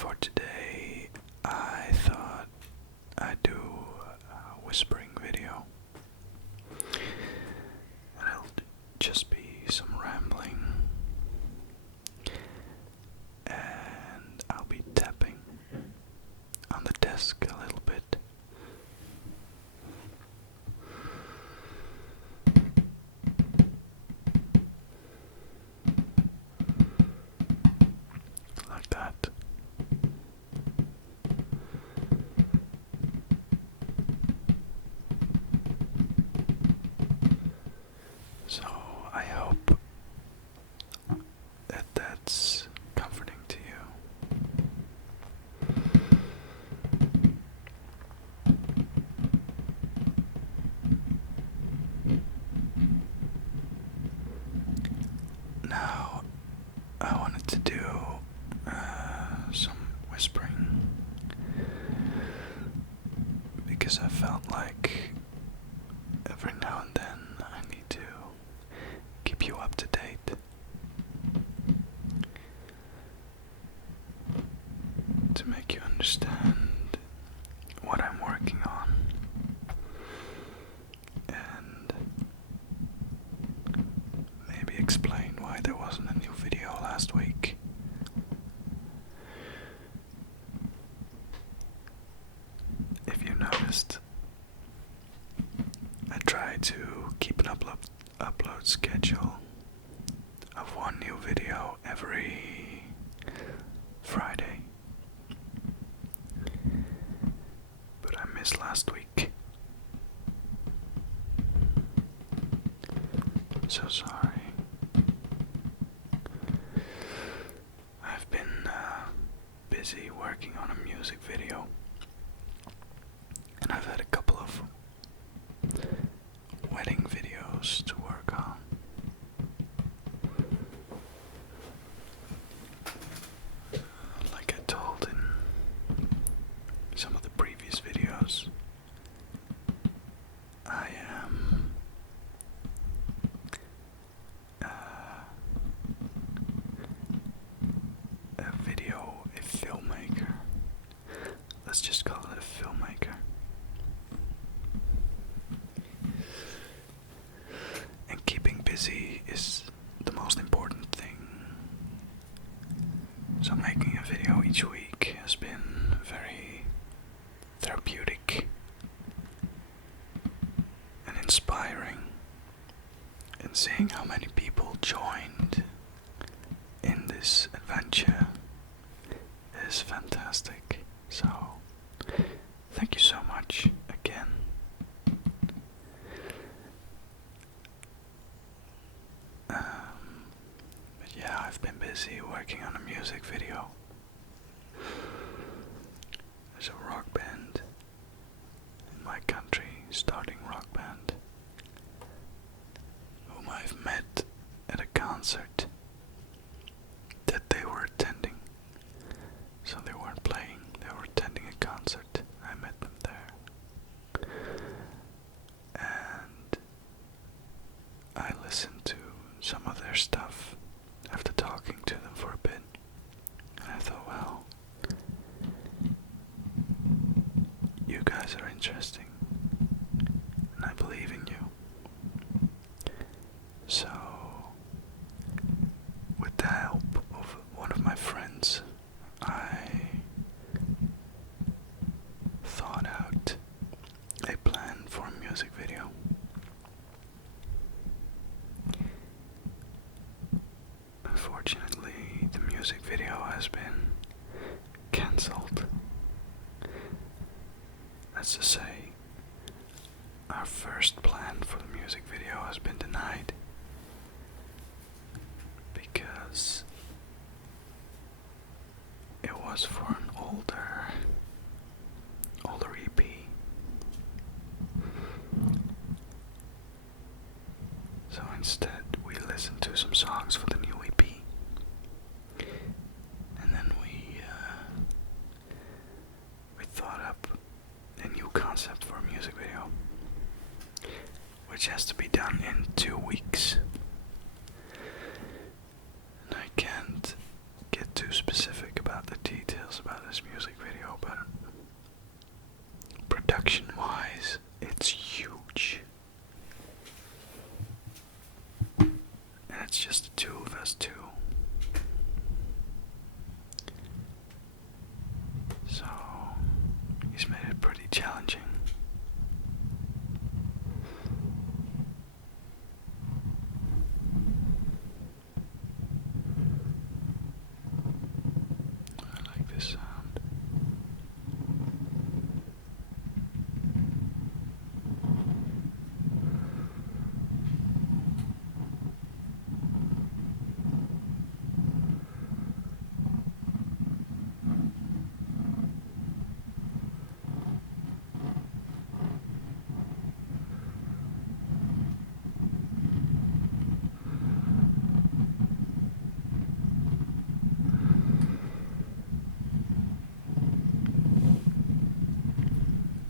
For today, I thought I'd do a whispering video. And it'll just be some rambling. And I'll be tapping on the desk a little bit. Like that. So I hope that that's comforting to you. Now I wanted to do some whispering because I felt like every now and then I need to keep you up to date. To make you understand what I'm working on. And maybe explain why there wasn't a new video last week. If you noticed, I try to keep an upload schedule of one new video every Friday. But I missed last week. So sorry. I've been busy working on a music video. And I've had a couple of wedding videos to work on. Like I told in some of the previous videos, I am a filmmaker. Let's just call it a filmmaker. And keeping busy is the most important thing. So making a video each week has been very therapeutic and inspiring, and seeing how many people joined in this adventure is fantastic. So thank you so much again. But yeah, I've been busy working on a music video. There's a rock band in my country, starting rock band, whom I've met at a concert that they were attending. So they weren't playing, they were attending a concert. I met them there. And I listened to some of their stuff after talking to them for a bit. And I thought, well, you guys are interesting. And I believe in you. So, with the help of one of my friends, I thought out a plan for a music video. Unfortunately, the music video has been cancelled. That's to say, our first plan for the music video has been denied because it was for an older EP. So instead we listened to some songs for the new EP. And then we thought up a new concept for a music video, which has to be done in 2 weeks. And I can't get too specific about the details details about this music video, but production-wise, it's huge. And it's just the two of us too. So, he's made it pretty challenging. I like this sound.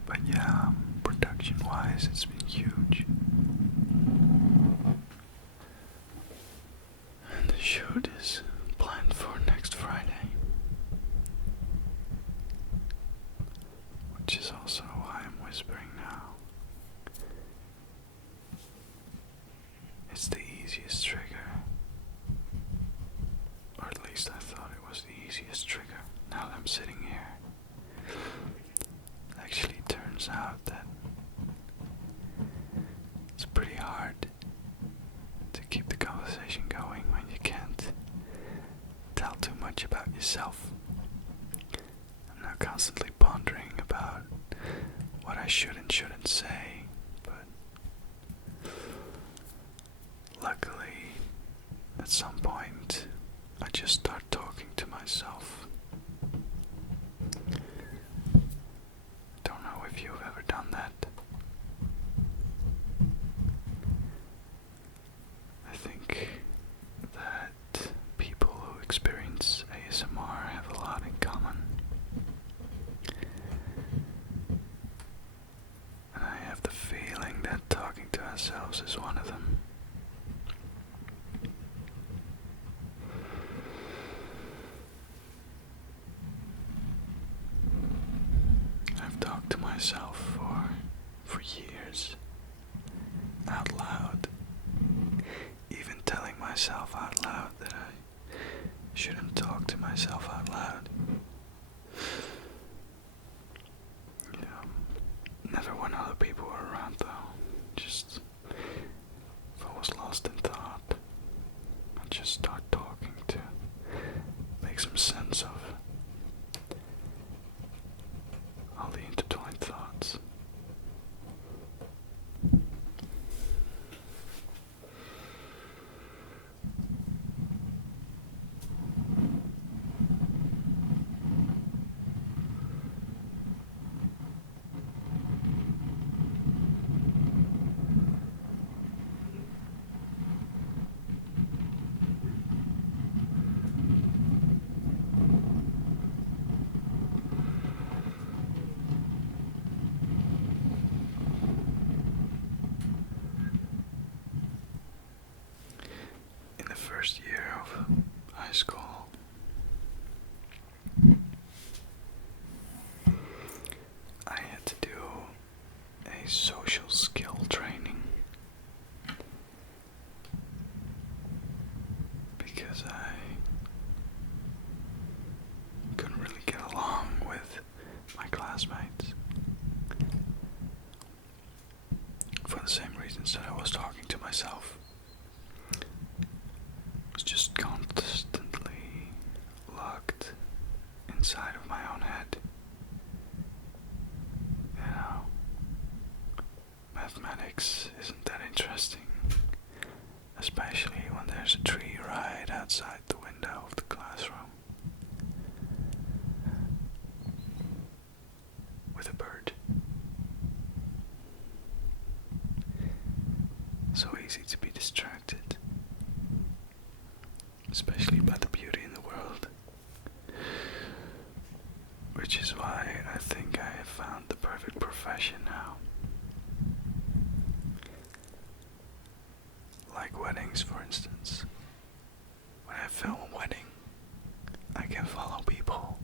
But yeah, production-wise, it's been huge. And the shoot is planned for next Friday, which is also why I'm whispering now. It's the easiest trigger, or at least I thought it was the easiest trigger. Now that I'm sitting here, it actually turns out that it's pretty hard to keep the conversation going when you can't tell too much about yourself. I'm now constantly pondering about what I should and shouldn't say, but luckily, at some point, I just start talking to myself. Don't know if you've ever done that. I think that people who experience ASMR have a lot in common. And I have the feeling that talking to ourselves is one of them. I've talked to myself for years, out loud, even telling myself out loud that I shouldn't talk to myself out loud. You know, never when other people were around though, just if I was lost in thought, I'd just start talking to make some sense of all the intertwined thoughts. In the first year of high school, I had to do a social skill training because I couldn't really get along with my classmates for the same reasons that I was talking to myself. Was just constantly locked inside of my own head. You know, mathematics isn't that interesting, especially when there's a tree right outside the window of the classroom with a bird. So easy to be distracted, especially by the beauty in the world, which is why I think I have found the perfect profession now. Like weddings, for instance. When I film a wedding, I can follow people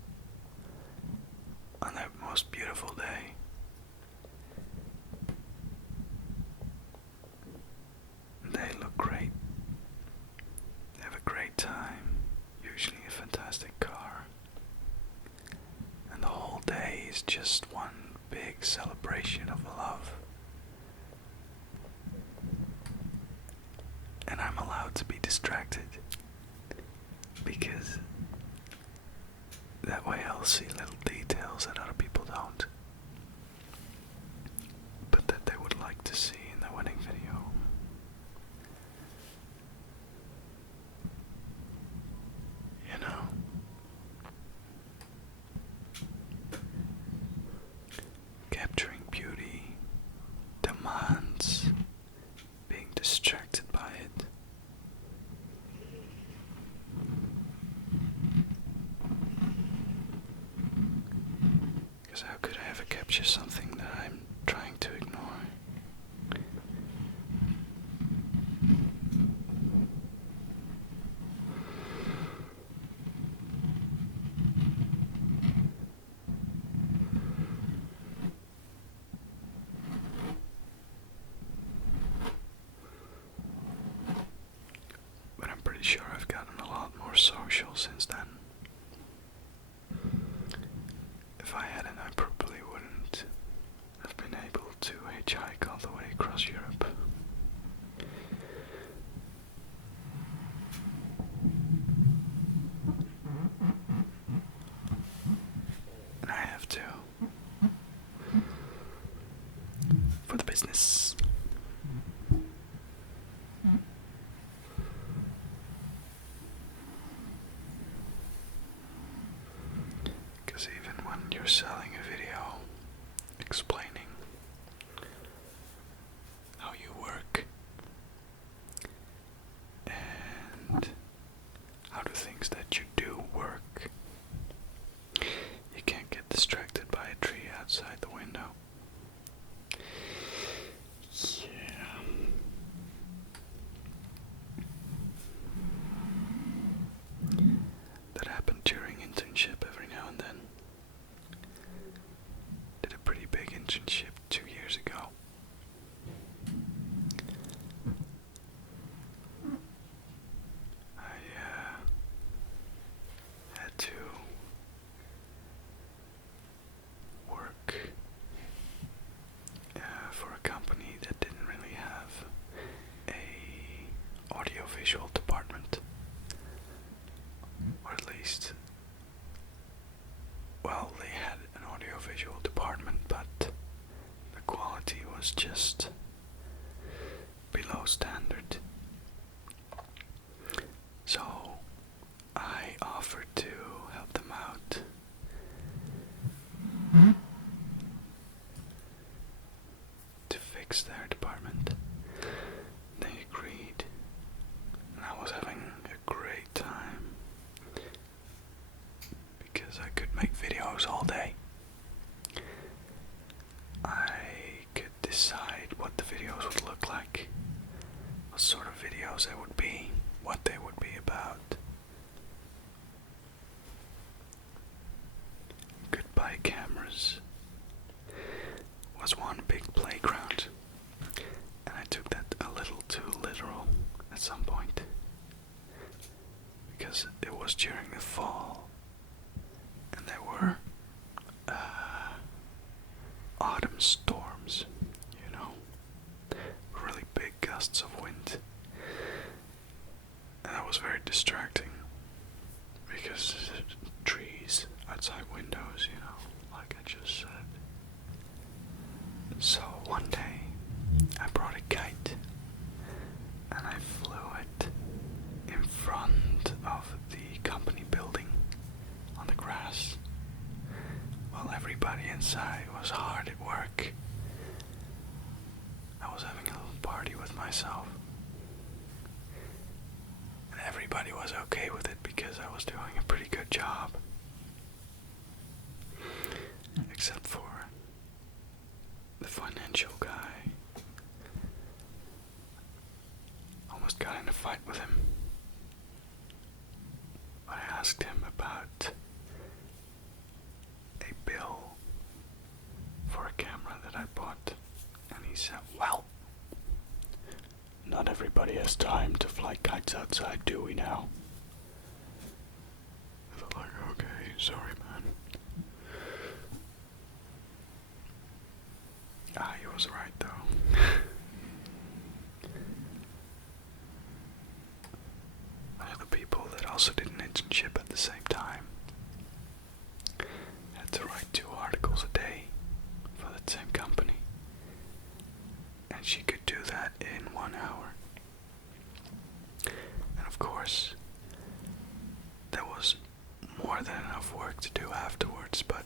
is just one big celebration of love. And I'm allowed to be distracted because that way I'll see little details that other people don't, but that they would like to see in the wedding video. You know? Capturing beauty demands being distracted by it. Because how could I ever capture something that I'm trying to ignore? But I'm pretty sure I've gotten a lot more social since then. If I hadn't, I probably wouldn't have been able to hitchhike all the way across Europe. And I have to. For the business. Because even when you're selling a video explaining how you work and how the things that you do work, you can't get distracted by a tree outside the window. Yeah. That happened during internship every now and then. Did a pretty big internship 2 years ago. I had to work for a company that didn't really have a audiovisual department, or at least, well, they had an audiovisual department, but the quality was just below standard. So I offered to help them out. To fix their department. They agreed, and I was having a great time because I could make videos all day. I could decide what the videos would look like, what sort of videos they would be, what they would be about. Goodbye cameras was one big playground, and I took that a little too literal at some point, because it was during the fall, and there were autumn storms, you know, really big gusts of wind, and that was very distracting, because trees outside windows, you know, like I just said. So one day, I brought a kite, and I flew it in front of the company building on the grass, while everybody inside was hard at work. I was having a little party with myself, and everybody was okay with it because I was doing a pretty good job, except for the financial guy. Almost got in a fight with him. I asked him about a bill for a camera that I bought, and he said, well, not everybody has time to fly kites outside, do we now? I was like, okay, sorry man. internship at the same time. I had to write 2 articles a day for the same company, and she could do that in 1 hour. And of course, there was more than enough work to do afterwards, but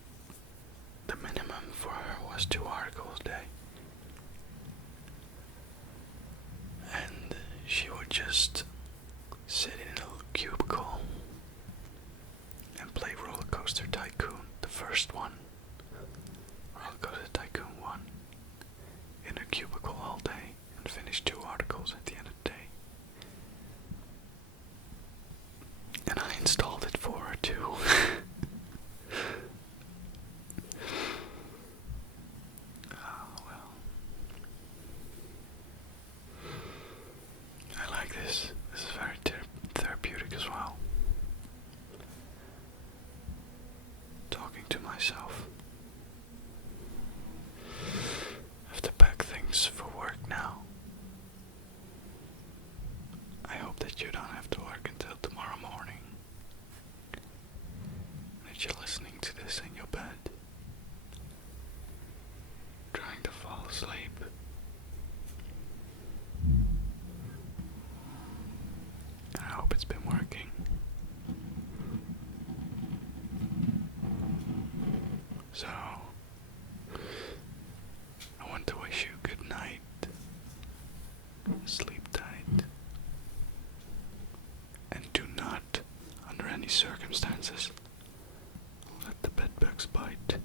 the minimum for her was 2 articles a day. And she would just sit in a little cubicle and play Roller Coaster Tycoon, the first one, Roller Coaster Tycoon 1, in her cubicle all day and finish 2 articles at the end of the day. And I installed it for her too. Well. I like this. This is very therapeutic as well. Talking to myself. I have to pack things for work now. I hope that you don't have to work until tomorrow morning. That you're listening to this in your bed, trying to fall asleep. And I hope it's been working. So, I want to wish you good night. Sleep tight. And do not, under any circumstances, let the bedbugs bite.